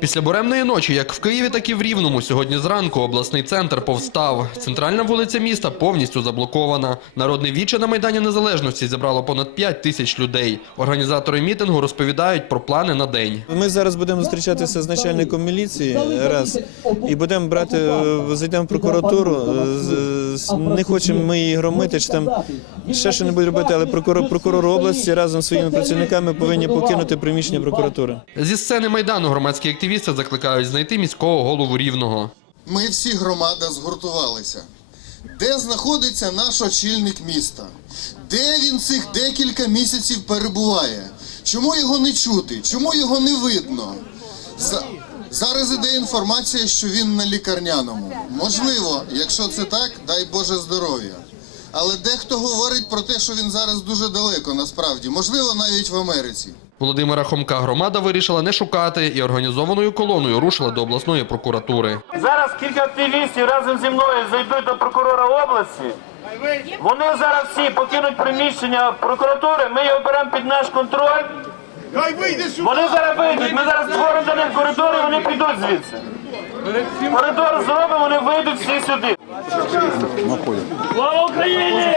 Після буремної ночі, як в Києві, так і в Рівному, сьогодні зранку обласний центр повстав. Центральна вулиця міста повністю заблокована. Народне віче на Майдані Незалежності зібрало понад 5 тисяч людей. Організатори мітингу розповідають про плани на день. Ми зараз будемо зустрічатися з начальником міліції раз і будемо брати, зайдемо в прокуратуру. Не хочемо ми її громити, чи там ще що небудь робити, але прокурор, прокурор області разом з своїми працівниками повинні покинути приміщення прокуратури. Зі сцени Майдану громадські активісти закликають знайти міського голову Рівного. Ми всі громада згуртувалися. Де знаходиться наш очільник міста? Де він цих декілька місяців перебуває? Чому його не чути? Чому його не видно? За- Зараз іде інформація, що він на лікарняному. Можливо, якщо це так, дай Боже здоров'я. Але дехто говорить про те, що він зараз дуже далеко, насправді, можливо, навіть в Америці. Володимира Хомка громада вирішила не шукати і організованою колоною рушила до обласної прокуратури. Зараз кілька активістів разом зі мною зайдуть до прокурора області. Вони зараз всі покинуть приміщення прокуратури. Ми його беремо під наш контроль. Вони зараз вийдуть. Ми зараз створимо для них коридор і вони підуть звідси. Коридор зробимо, вони вийдуть всі сюди. Слава Україні!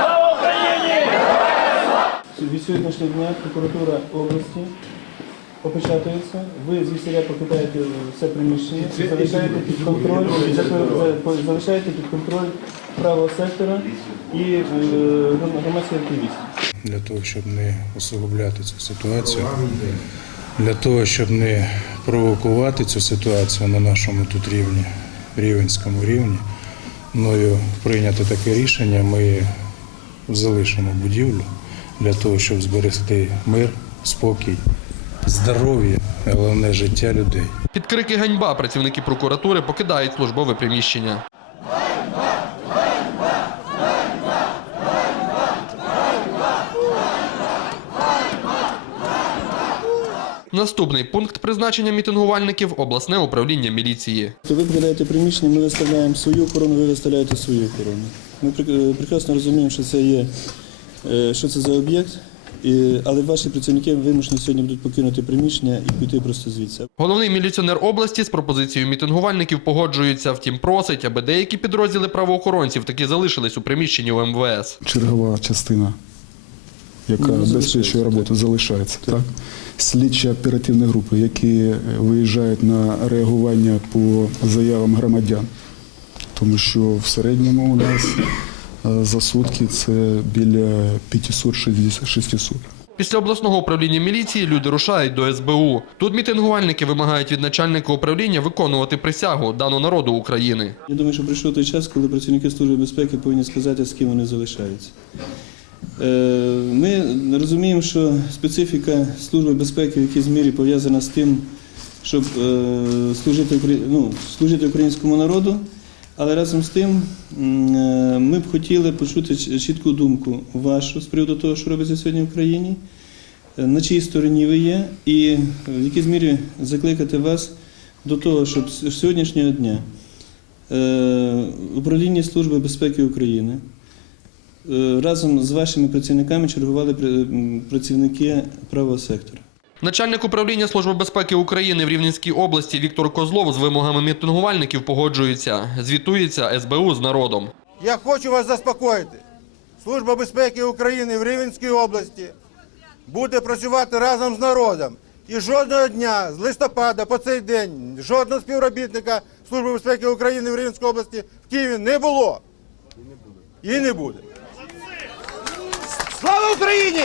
Слава Україні! Від сьогоднішнього дня прокуратура області опечатується. Ви звідсіля покидаєте все приміщення, залишаєте під контроль, залишаєте під контроль правого сектора і е, громадських активістів. для того, щоб не усугубляти цю ситуацію, для того, щоб не провокувати цю ситуацію на нашому тут рівні, рівенському рівні, мною прийнято таке рішення. Ми залишимо будівлю для того, щоб зберегти мир, спокій, здоров'я, головне життя людей. Під крики ганьба працівники прокуратури покидають службове приміщення. Наступний пункт призначення мітингувальників обласне управління міліції. Ви покидаєте приміщення, ми виставляємо свою охорону, ви виставляєте свою охорону. Ми е, прекрасно розуміємо, що це є, що це за об'єкт, і- але ваші працівники вимушені сьогодні будуть покинути приміщення і піти просто звідси. Головний міліціонер області з пропозицією мітингувальників погоджується, втім просить, аби деякі підрозділи правоохоронців таки залишились у приміщенні у МВС. чергова частина, яка безпечує роботу, залишається. Так? Слідчі оперативні групи, які е, виїжджають на реагування по заявам громадян. Тому що в середньому у нас е, за сутки це біля 500-600. Після обласного управління міліції люди рушають до СБУ. Тут мітингувальники вимагають від начальника управління виконувати присягу дану народу України. Я думаю, що прийшов той час, коли працівники Служби безпеки повинні сказати, з ким вони залишаються. Е, Ми розуміємо, що специфіка Служби безпеки в якійсь мірі пов'язана з тим, щоб е, служити, ну, служити українському народу, але разом з тим е, ми б хотіли почути чітку думку вашу з приводу того, що робиться сьогодні в країні, е, на чиїй стороні ви є, і в якійсь мірі закликати вас до того, щоб з сьогоднішнього дня е, управління Служби безпеки України разом з вашими працівниками чергували працівники правого сектора. Начальник управління Служби безпеки України в Рівненській області Віктор Козлов з вимогами мітингувальників погоджується. Звітується СБУ з народом. Я хочу вас заспокоїти. Служба безпеки України в Рівненській області буде працювати разом з народом. І жодного дня з листопада по цей день жодного співробітника Служби безпеки України в Рівненській області в Києві не було. І не буде. Слава Україні!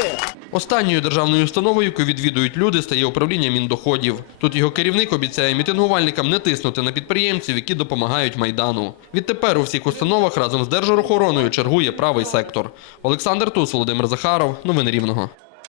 Останньою державною установою, яку відвідують люди, стає управління міндоходів. Тут його керівник обіцяє мітингувальникам не тиснути на підприємців, які допомагають майдану. Відтепер у всіх установах разом з держорохороною чергує правий сектор. Олександр Тус, Володимир Захаров. Новини Рівного.